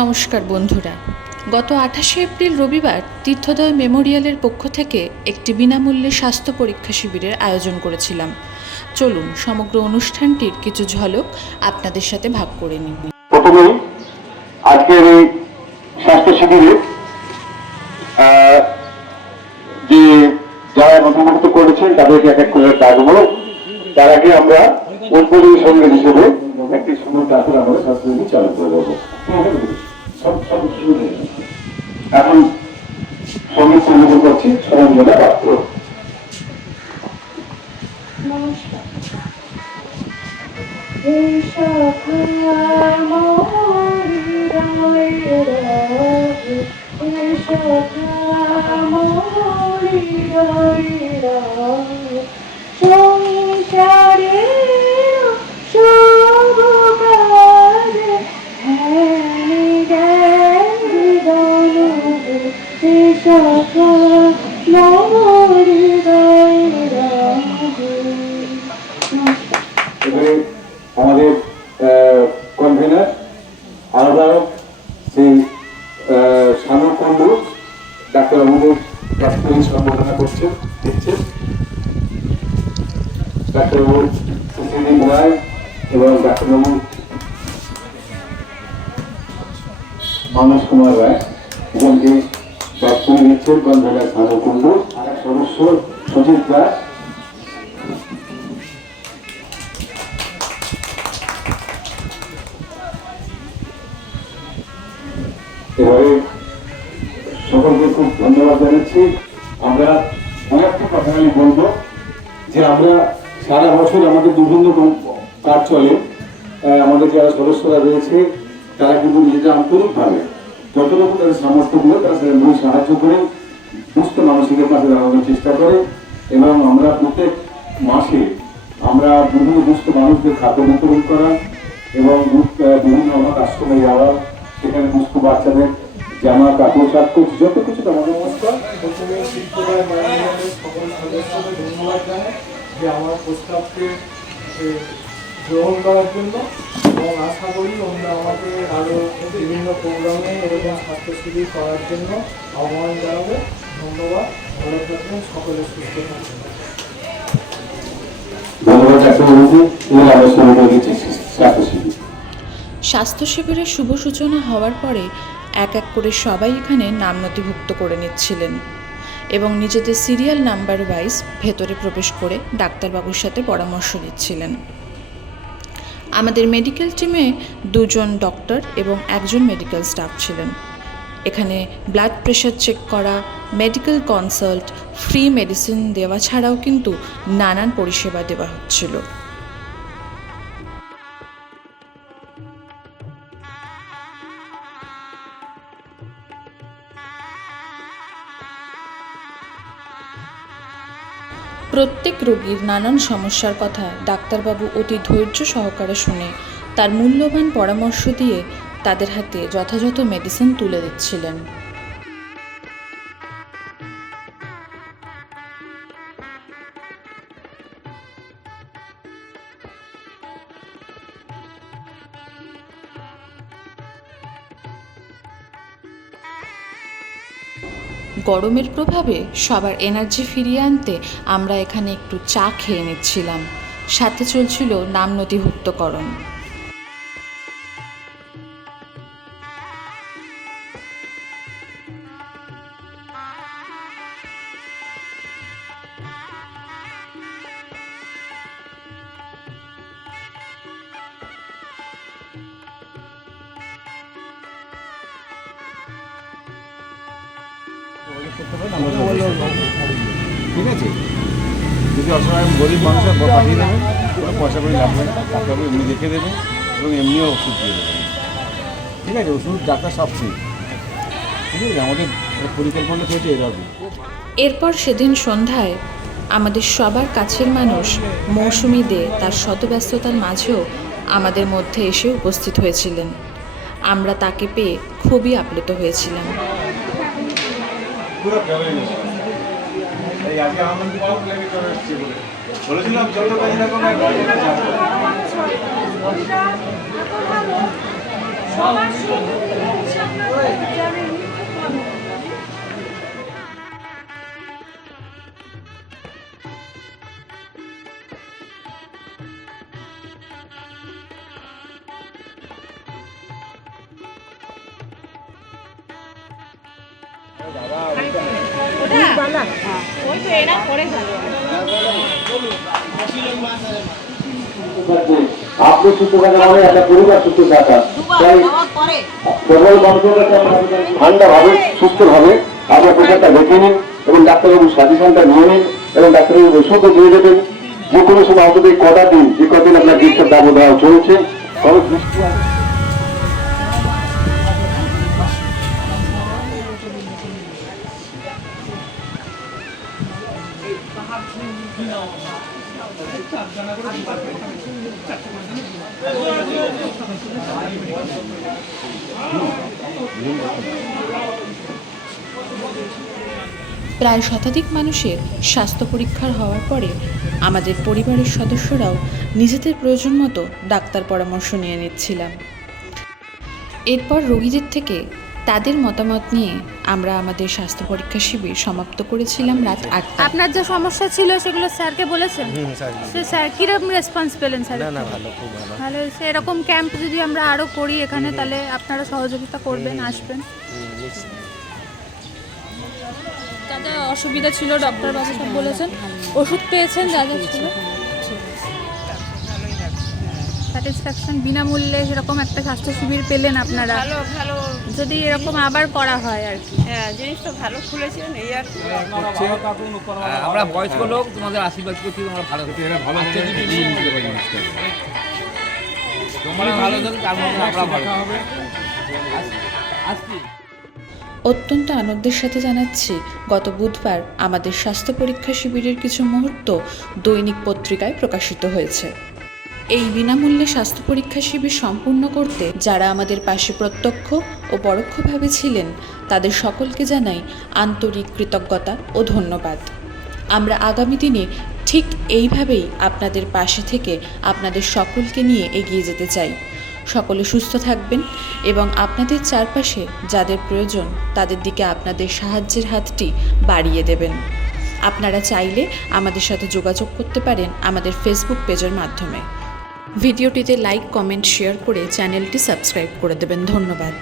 নমস্কার বন্ধুরা, গত 28শে এপ্রিল রবিবার তীর্থোদয় মেমোরিয়ালের পক্ষ থেকে একটি বিনামূল্যে স্বাস্থ্য পরীক্ষা শিবিরের আয়োজন করেছিলাম। চলুন সমগ্র অনুষ্ঠানটির কিছু ঝলক আপনাদের সাথে ভাগ করে নিই। প্রথমেই আজকের এই স্বাস্থ্য শিবিরে যে যারা নথিভুক্ত করেছেন তাদেরকে এক এক করে ডাকবো। তার আগে আমরা উদ্বোধনী সঙ্গীত হিসেবে একটি সুন্দর ডাকুর আমরা স্বাস্থ্য শিবির চালু করে দেবো। এখন সঙ্গীত পরিবেশন করছি সরঞ্জনা পাত্র। আমাদের কনভেনার আহ্বায়ক শ্রী শানু কুণ্ডু ডাক্তার আমাদের সম্বোধনা করছেন দিচ্ছেন। ডাক্তারবাবু সুশীল রায় এবং ডাক্তারবাবু মানস কুমার রায় এবং বক্তব্য দিচ্ছেন কনভেনার শানু কুণ্ডু, সদস্য সুজিত দাস। এবারে সকলকে খুব ধন্যবাদ জানাচ্ছি। আমরা অনেকটা কথা আমি বলবো যে আমরা সারা বছর আমাদের বিভিন্ন কাজ চলে, আমাদের যারা সদস্যরা রয়েছে তারা কিন্তু নিজেরা আন্তরিকভাবে যতটুকু তাদের সামর্থ্যগুলো তারা সেগুলো সাহায্য করে সুস্থ মানসিকের পাশে দাঁড়ানোর চেষ্টা করে এবং আমরা প্রত্যেক মাসে আমরা বিভিন্ন সুস্থ মানুষদের খাদ্য বিতরণ করা এবং বিভিন্ন অনাথ আশ্রমে যাওয়া, সেখানে দুস্থ বাচ্চাদের জামা কাপড় সাজগোজ যত কিছু আমাদের নমস্কার। প্রথমে তীর্থোদয় মেমোরিয়ালের সকল সদস্যদের ধন্যবাদ জানাই যে আমার প্রস্তাবকে গ্রহণ করার জন্য, এবং আশা করি ওনারা আমাকে আরও বিভিন্ন প্রোগ্রামে এরকম স্বাস্থ্য শিবির করার জন্য আহ্বান জানাবে। ধন্যবাদ। ভালো থাকবেন, সকলে সুস্থ থাকবেন। স্বাস্থ্য শিবিরের শুভ সূচনা হওয়ার পরে এক এক করে সবাই এখানে নাম নথিভুক্ত করে নিচ্ছিলেন এবং নিজেদের সিরিয়াল নাম্বার ওয়াইজ ভেতরে প্রবেশ করে ডাক্তারবাবুর সাথে পরামর্শ নিচ্ছিলেন। আমাদের মেডিকেল টিমে 2 জন ডক্টর এবং 1 জন মেডিকেল স্টাফ ছিলেন। এখানে ব্লাড প্রেশার চেক করা, মেডিকেল কনসাল্ট, ফ্রি মেডিসিন দেওয়া ছাড়াও কিন্তু নানান পরিষেবা দেওয়া হচ্ছিল। প্রত্যেক রোগীর নানান সমস্যার কথা ডাক্তারবাবু অতি ধৈর্য সহকারে শুনে তার মূল্যবান পরামর্শ দিয়ে তাদের হাতে যথাযথ মেডিসিন তুলে দিচ্ছিলেন। গরমের প্রভাবে সবার এনার্জি ফিরিয়ে আনতে আমরা এখানে একটু চা খেয়ে নিচ্ছিলাম, সাথে চলছিল নাম নথিভুক্তকরণ। ঠিক আছে, যদি অসহায় গরিব মানুষের পাঠিয়ে দেবেন, কোনো পয়সা করে লাভ নেই, ডাক্তারবাবু এমনি দেখে দেবে এবং এমনিও ওষুধ দিয়ে দেবেন। ঠিক আছে, ওষুধ ডাক্তার সব ফ্রি। ঠিক আছে, আমাদের পরিকল্পনা চলছে এরকম। এরপর সেদিন সন্ধ্যায় আমাদের সবার কাছের মানুষ মৌসুমি দে তার শতব্যস্ততার মাঝেও আমাদের মধ্যে এসে উপস্থিত হয়েছিলেন। আমরা তাকে পেয়ে খুবই আপ্লুত হয়েছিলাম। বলেছিলাম যত কাজ না কোনো সবার আপনি সুস্থ থাকা মানে একটা পরিবার সুস্থ থাকা, তাই প্রবল মানুষের কাছে ঠান্ডা ভাবে সুস্থ ভাবে আপনার প্রেশারটা দেখে নিন এবং ডাক্তারবাবুর সাজেশনটা নিয়ে নিন এবং ডাক্তারবাবু ওষুধও দিয়ে দেবেন। যে কোনো সময় অন্তত কটা দিন যে কদিন আপনার চিকিৎসার দাবো দেওয়া চলছে তবে দৃষ্টি প্রায় শতাধিক মানুষের স্বাস্থ্য পরীক্ষার হওয়ার পরে আমাদের পরিবারের সদস্যরাও নিজেদের প্রয়োজন মতো ডাক্তার পরামর্শ নিয়ে নিচ্ছিলাম। এরপর রোগীদের থেকে তাদের মতামত নিয়ে আমরা আমাদের স্বাস্থ্য পরীক্ষা শিবির সমাপ্ত করেছিলাম রাত 8টায়। আপনার যে সমস্যা ছিল সেগুলো স্যারকে বলেছেন? স্যার কিরকম রেসপন্স পেলেন স্যার? না ভালো, খুব ভালো। ভালো হয়েছে। এরকম ক্যাম্প যদি আমরা আরও করি এখানে তাহলে আপনারা সহযোগিতা করবেন, আসবেন। যা যা অসুবিধা ছিল ডক্টরবাবু সব বলেছেন, ওষুধ পেয়েছেন যা যা ছিল, স্যাটিসফ্যাকশন, বিনামূল্যে সেরকম একটা স্বাস্থ্য শিবির পেলেন আপনারা। ভালো যদি এরকম আবার করা হয় আর কি। হ্যাঁ, জিনিসটা ভালো খুলেছেন এই আর কি। আমরা বয়স্ক লোক, তোমাদের আশীর্বাদ করছি, তোমরা ভালো থাকো। ভালো আজকে হবে, যদি নিয়ে নিতে পারি জিনিসটা। তোমরা ভালো থাকো, তার মধ্যে আমরা ভালো হবে। আসছি। অত্যন্ত আনন্দের সাথে জানাচ্ছি, গত বুধবার আমাদের স্বাস্থ্য পরীক্ষা শিবিরের কিছু মুহূর্ত দৈনিক পত্রিকায় প্রকাশিত হয়েছে। এই বিনামূল্যে স্বাস্থ্য পরীক্ষা শিবির সম্পূর্ণ করতে যারা আমাদের পাশে প্রত্যক্ষ ও পরোক্ষভাবে ছিলেন তাদের সকলকে জানাই আন্তরিক কৃতজ্ঞতা ও ধন্যবাদ। আমরা আগামী দিনে ঠিক এইভাবেই আপনাদের পাশে থেকে আপনাদের সকলকে নিয়ে এগিয়ে যেতে চাই। সকলে সুস্থ থাকবেন এবং আপনাদের চারপাশে যাদের প্রয়োজন তাদের দিকে আপনাদের সাহায্যের হাতটি বাড়িয়ে দেবেন। আপনারা চাইলে আমাদের সাথে যোগাযোগ করতে পারেন আমাদের ফেসবুক পেজের মাধ্যমে। ভিডিওটিতে লাইক, কমেন্ট, শেয়ার করে চ্যানেলটি সাবস্ক্রাইব করে দেবেন। ধন্যবাদ।